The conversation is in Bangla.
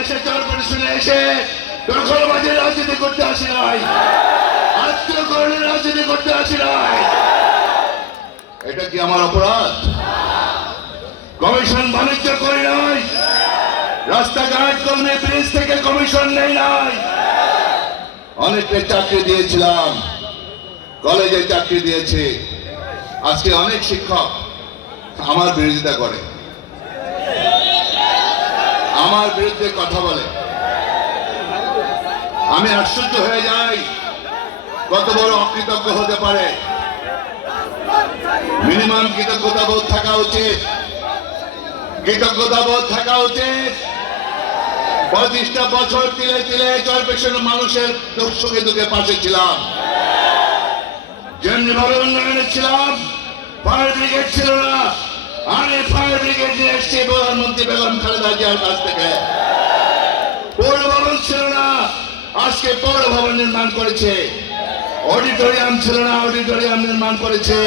এসে চরপেশনে এসে দখলবাজির রাজনীতি করতে আসি নাই, আত্মীয়করণের রাজনীতি করতে আসি নাই। এটা কি আমার অপরাধ? কমিশন বাণিজ্য করি নাই, রাস্তাঘাট কর্মী ব্রিজ থেকে কমিশন নেই নাই। অনেককে চাকরি দিয়েছিলাম, কলেজে চাকরি দিয়েছি। আজকে অনেক শিক্ষক আমার বিরোধিতা করে, আমার বিরুদ্ধে কথা বলে। আমি আশ্চর্য হয়ে যাই, কত বড় অকৃতজ্ঞ হতে পারে। মিনিমাম কৃতজ্ঞতা বোধ থাকা উচিত, কৃতজ্ঞতা বোধ থাকা উচিত। 25টা বছর তিলে তিলে চরপেশনের মানুষের সুখে দুঃখে পাশে ছিলাম, যেমনিভাবে উন্নয়নে ছিলাম। ফায়ার ব্রিগেড ছিল না, আমি ফায়ার ব্রিগেড নিয়ে এসেছি প্রধানমন্ত্রী বেগম খালেদা জিয়ার কাছ থেকে। পৌর ভবন ছিল না, আজকে পৌর ভবন নির্মাণ করেছে। অডিটোরিয়াম ছিল না, অডিটোরিয়াম নির্মাণ করেছে।